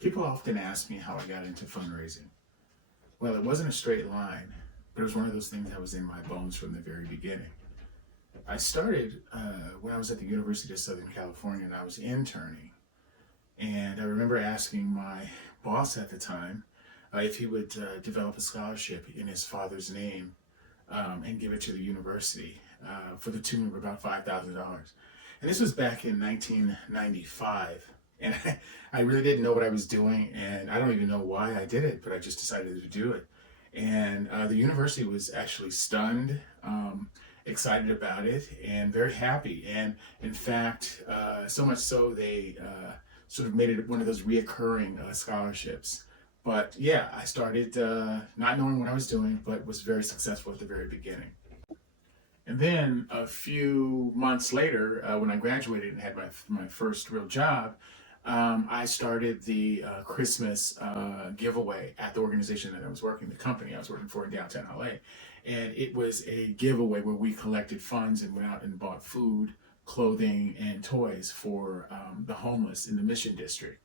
People often ask me how I got into fundraising. Well, it wasn't a straight line, but it was one of those things that was in my bones from the very beginning. I started when I was at the University of Southern California and I was interning. And I remember asking my boss at the time if he would develop a scholarship in his father's name and give it to the university for the tune of about $5,000. And this was back in 1995. And I really didn't know what I was doing, and I don't even know why I did it, but I just decided to do it. And the university was actually stunned, excited about it, and very happy. And in fact, so much so they sort of made it one of those reoccurring scholarships. But yeah, I started not knowing what I was doing, but was very successful at the very beginning. And then a few months later, when I graduated and had my first real job, I started the Christmas giveaway at the organization that I was working, the company I was working for in downtown LA. And it was a giveaway where we collected funds and went out and bought food, clothing, and toys for the homeless in the Mission District.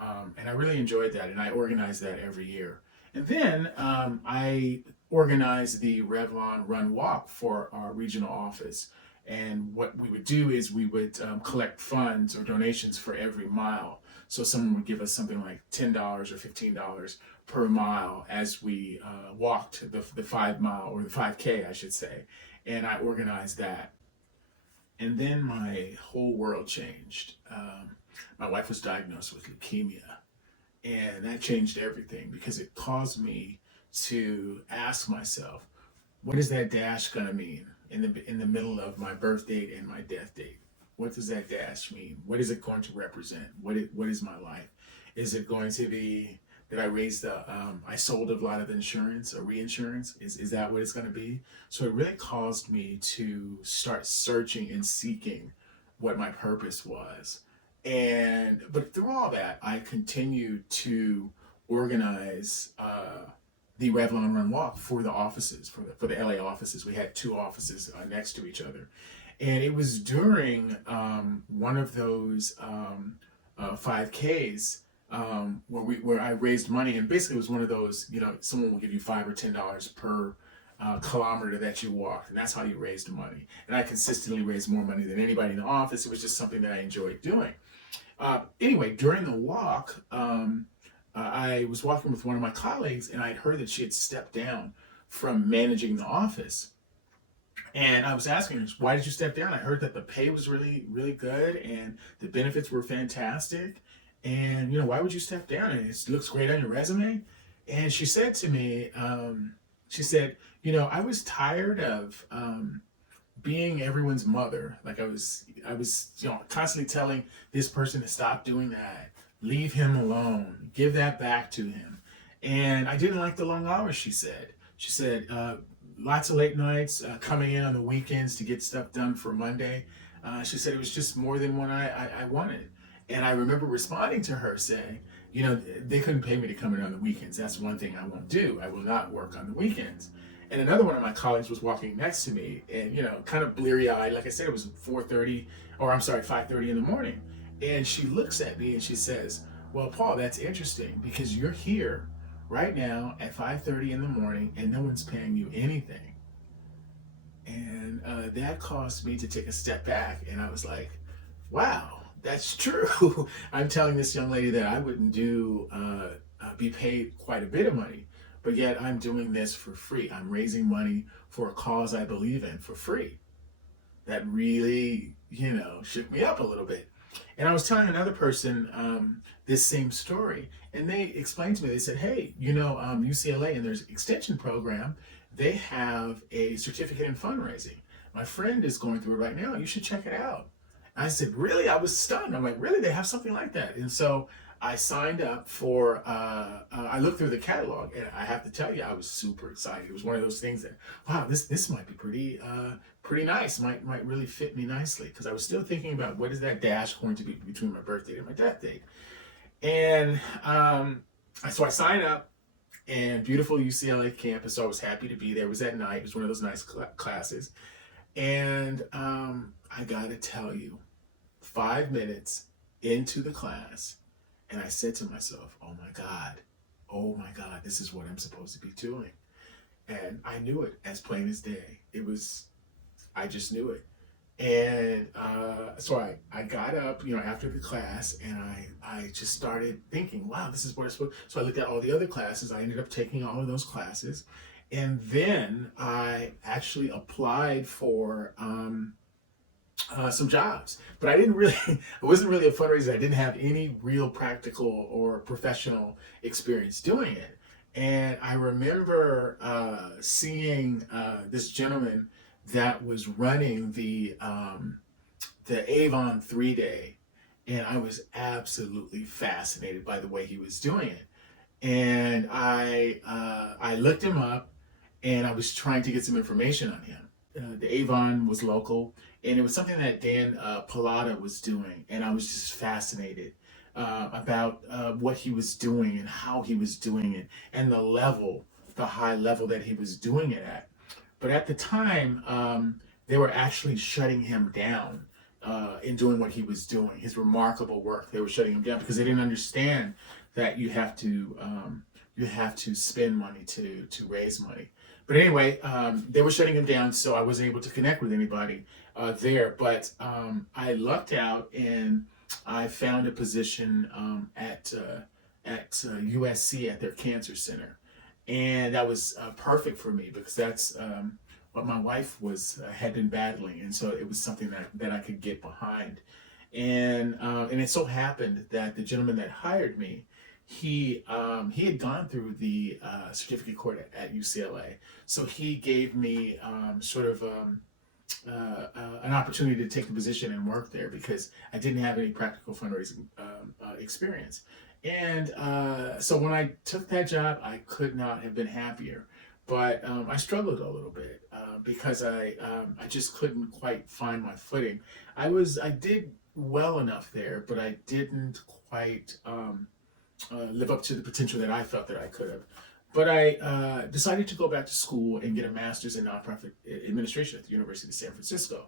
And I really enjoyed that, and I organized that every year. And then I organized the Revlon Run Walk for our regional office. And what we would do is we would collect funds or donations for every mile. So someone would give us something like $10 or $15 per mile as we walked the 5 mile or the 5K, I should say. And I organized that. And then my whole world changed. My wife was diagnosed with leukemia, and that changed everything because it caused me to ask myself, what is that dash going to mean in the middle of my birth date and my death date? What does that dash mean? What is it going to represent? What is my life? Is it going to be that I sold a lot of insurance or reinsurance? Is that what it's going to be? So it really caused me to start searching and seeking what my purpose was. But through all that, I continued to organize the Revlon Run Walk for the offices, for the LA offices. We had two offices next to each other, and it was during one of those 5Ks where I raised money, and basically it was one of those, someone will give you $5 or $10 per kilometer that you walked, and that's how you raised money. And I consistently raised more money than anybody in the office. It was just something that I enjoyed doing. Anyway, during the walk, I was walking with one of my colleagues, and I had heard that she had stepped down from managing the office. And I was asking her, why did you step down? I heard that the pay was really, really good and the benefits were fantastic. And, why would you step down? And it looks great on your resume. And she said to me, she said, I was tired of being everyone's mother. Like I was, constantly telling this person to stop doing that, leave him alone, give that back to him. And I didn't like the long hours, she said. She said, lots of late nights, coming in on the weekends to get stuff done for Monday. She said it was just more than what I wanted. And I remember responding to her saying, they couldn't pay me to come in on the weekends. That's one thing I won't do. I will not work on the weekends. And another one of my colleagues was walking next to me and, kind of bleary eyed. Like I said, it was 4:30, or I'm sorry, 5:30 in the morning. And she looks at me and she says, well, Paul, that's interesting because you're here right now at 5:30 in the morning and no one's paying you anything. And that caused me to take a step back. And I was like, wow, that's true. I'm telling this young lady that I wouldn't be paid quite a bit of money, but yet I'm doing this for free. I'm raising money for a cause I believe in for free. That really, shook me up a little bit. And I was telling another person this same story, and they explained to me, they said, hey, UCLA and their extension program, they have a certificate in fundraising. My friend is going through it right now. You should check it out. I said, really? I was stunned. I'm like, really? They have something like that? And so I signed up for, I looked through the catalog, and I have to tell you, I was super excited. It was one of those things that, wow, this might be pretty nice. Might really fit me nicely, because I was still thinking about what is that dash going to be between my birth date and my death date. And so I signed up, and beautiful UCLA campus. So I was happy to be there. It was at night. It was one of those nice classes. And I got to tell you, 5 minutes into the class, And I said to myself, oh my God, this is what I'm supposed to be doing. And I knew it as plain as day. I just knew it. And so I got up, after the class, and I just started thinking, wow, this is what I'm supposed to. So I looked at all the other classes. I ended up taking all of those classes. And then I actually applied for some jobs, but I didn't really, I wasn't really a fundraiser. I didn't have any real practical or professional experience doing it. And I remember seeing this gentleman that was running the Avon 3-day, and I was absolutely fascinated by the way he was doing it. And I looked him up, and I was trying to get some information on him. The Avon was local, and it was something that Dan Pallotta was doing, and I was just fascinated about what he was doing and how he was doing it, and the high level that he was doing it at. But at the time, they were actually shutting him down in doing what he was doing, his remarkable work. They were shutting him down because they didn't understand that you have to spend money to raise money. But anyway, they were shutting him down, so I wasn't able to connect with anybody there. But I lucked out, and I found a position at USC at their cancer center, and that was perfect for me because that's what my wife was had been battling, and so it was something that I could get behind. And it so happened that the gentleman that hired me, he had gone through the certificate court at UCLA, so he gave me an opportunity to take the position and work there because I didn't have any practical fundraising experience. And so when I took that job, I could not have been happier. But I struggled a little bit because I just couldn't quite find my footing. I did well enough there, but I didn't quite live up to the potential that I felt that I could have. But I decided to go back to school and get a master's in nonprofit administration at the University of San Francisco.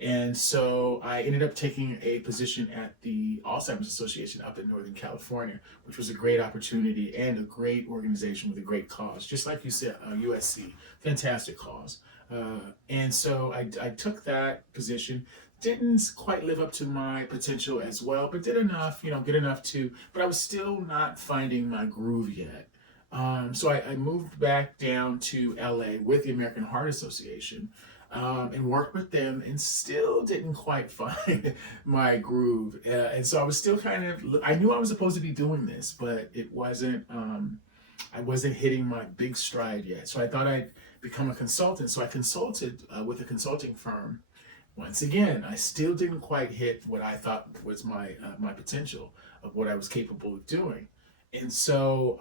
And so I ended up taking a position at the Alzheimer's Association up in Northern California, which was a great opportunity and a great organization with a great cause. Just like you said, USC, fantastic cause. And so I took that position. Didn't quite live up to my potential as well, but did enough, good enough to, but I was still not finding my groove yet. So I moved back down to LA with the American Heart Association and worked with them and still didn't quite find my groove. And so I was still I knew I was supposed to be doing this, but I wasn't hitting my big stride yet. So I thought I'd become a consultant. So I consulted with a consulting firm. Once again, I still didn't quite hit what I thought was my potential of what I was capable of doing. And so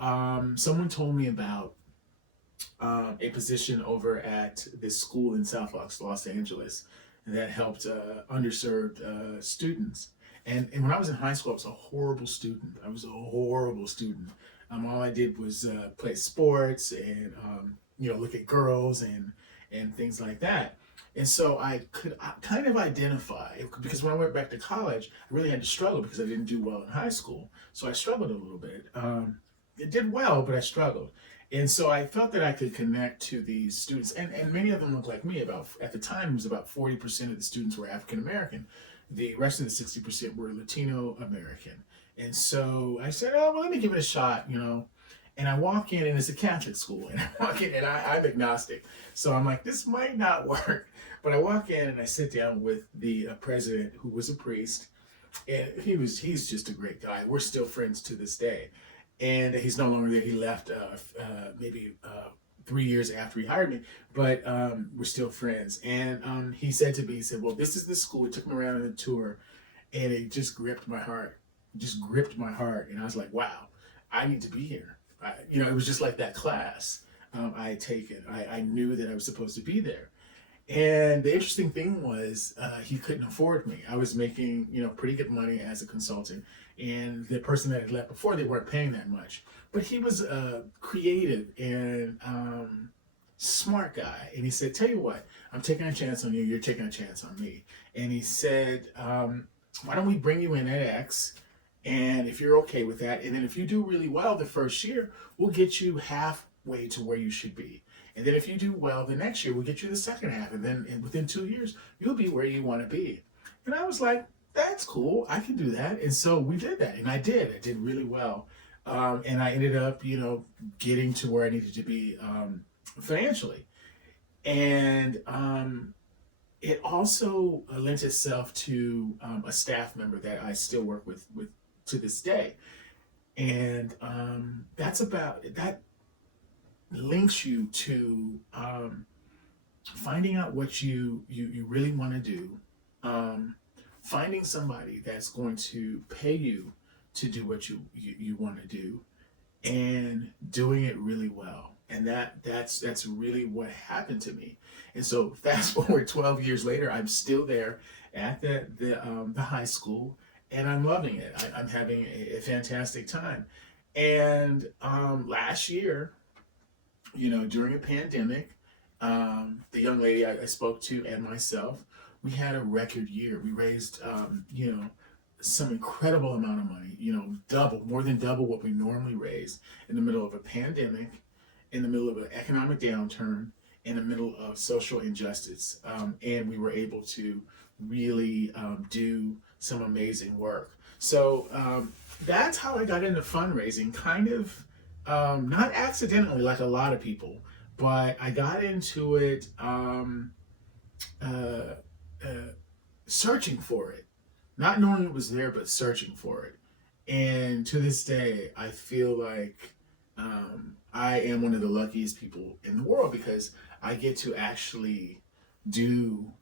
someone told me about a position over at this school in South Los Angeles that helped underserved students. And when I was in high school, I was a horrible student. I was a horrible student. All I did was play sports and look at girls and things like that. And so I could kind of identify, because when I went back to college, I really had to struggle because I didn't do well in high school. So I struggled a little bit. It did well, but I struggled. And so I felt that I could connect to these students, and many of them looked like me. At the time, it was about 40% of the students were African American. The rest of the 60% were Latino American. And so I said, oh, well, let me give it a shot. And I walk in, and it's a Catholic school, and I walk in, and I'm agnostic. So I'm like, this might not work. But I walk in, and I sit down with the president, who was a priest, and he's just a great guy. We're still friends to this day. And he's no longer there. He left maybe 3 years after he hired me, but we're still friends. And he said to me, he said, well, this is the school. He took me around on a tour, and it just gripped my heart. Just gripped my heart. And I was like, wow, I need to be here. It was just like that class I had taken. I knew that I was supposed to be there. And the interesting thing was he couldn't afford me. I was making, pretty good money as a consultant. And the person that had left before, they weren't paying that much. But he was creative and smart guy. And he said, tell you what, I'm taking a chance on you. You're taking a chance on me. And he said, why don't we bring you in at X? And if you're okay with that, and then if you do really well the first year, we'll get you halfway to where you should be. And then if you do well the next year, we'll get you the second half. And then within 2 years, you'll be where you want to be. And I was like, that's cool. I can do that. And so we did that. And I did. I did really well. And I ended up, getting to where I needed to be financially. And it also lent itself to a staff member that I still work with to this day. And that links you to finding out what you really want to do, finding somebody that's going to pay you to do what you want to do, and doing it really well. And that's really what happened to me. And so fast forward 12 years later, I'm still there at the high school, and I'm loving it. I'm having a fantastic time. And last year, during a pandemic, the young lady I spoke to and myself, we had a record year. We raised, some incredible amount of money, more than double what we normally raise in the middle of a pandemic, in the middle of an economic downturn, in the middle of social injustice. And we were able to really do some amazing work. So that's how I got into fundraising, kind of not accidentally like a lot of people, but I got into it searching for it, not knowing it was there, but searching for it. And to this day, I feel like I am one of the luckiest people in the world because I get to actually do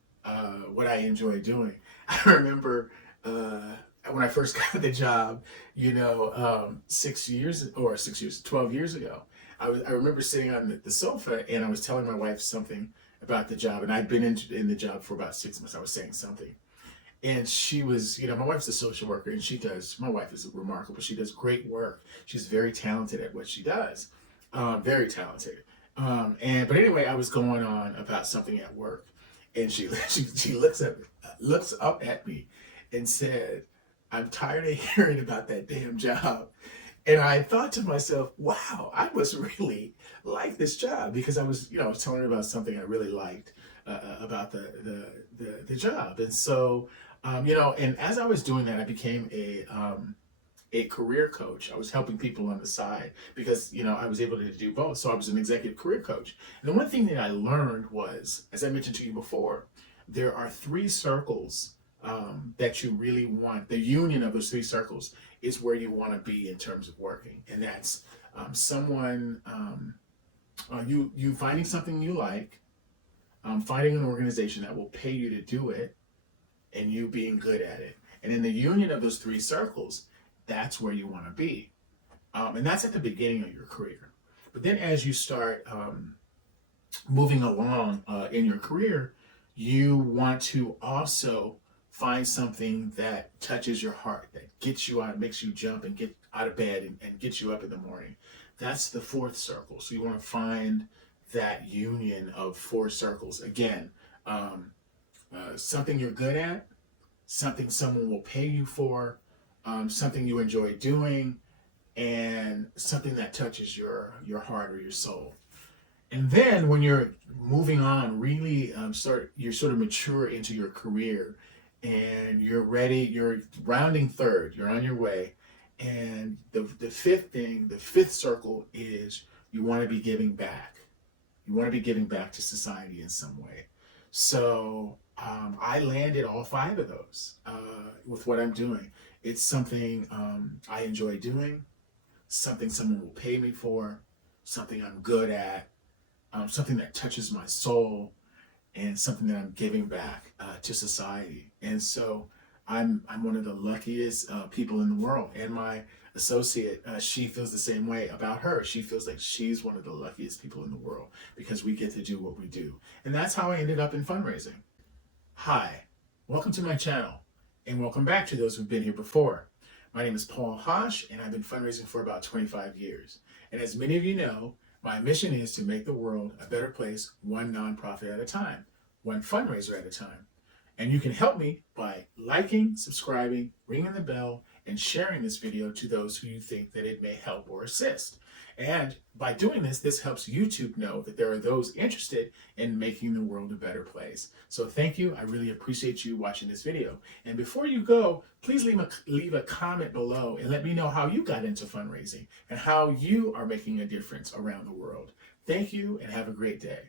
what I enjoy doing. I remember when I first got the job, 12 years ago, I remember sitting on the sofa and I was telling my wife something about the job, and I'd been in the job for about 6 months. I was saying something, and she was, my wife's a social worker, and my wife is remarkable. She does great work. She's very talented at what she does, very talented. But anyway, I was going on about something at work, and she looks up at me and said, "I'm tired of hearing about that damn job." And I thought to myself, wow, I must really like this job, because I was telling her about something I really liked about the job. And so, and as I was doing that, I became a career coach. I was helping people on the side because, I was able to do both. So I was an executive career coach. And the one thing that I learned was, as I mentioned to you before, there are three circles that you really want. The union of those three circles is where you want to be in terms of working. And that's you finding something you like, finding an organization that will pay you to do it, and you being good at it. And in the union of those three circles, that's where you want to be. And that's at the beginning of your career. But then as you start moving along in your career, you want to also find something that touches your heart, that gets you out, makes you jump and get out of bed and gets you up in the morning. That's the fourth circle. So you want to find that union of four circles. Again, something you're good at, something someone will pay you for, something you enjoy doing, and something that touches your heart or your soul. And then when you're moving on, really you're sort of mature into your career, and you're ready, you're rounding third, you're on your way. And the fifth circle is you want to be giving back. You want to be giving back to society in some way. So I landed all five of those with what I'm doing. It's something I enjoy doing, something someone will pay me for, something I'm good at, something that touches my soul, and something that I'm giving back to society. And so I'm one of the luckiest people in the world. And my associate, she feels the same way about her. She feels like she's one of the luckiest people in the world because we get to do what we do. And that's how I ended up in fundraising. Hi, welcome to my channel, and welcome back to those who've been here before. My name is Paul Hosh, and I've been fundraising for about 25 years. And as many of you know, my mission is to make the world a better place, one nonprofit at a time, one fundraiser at a time. And you can help me by liking, subscribing, ringing the bell, and sharing this video to those who you think that it may help or assist. And by doing this, this helps YouTube know that there are those interested in making the world a better place. So thank you. I really appreciate you watching this video. And before you go, please leave a comment below and let me know how you got into fundraising and how you are making a difference around the world. Thank you and have a great day.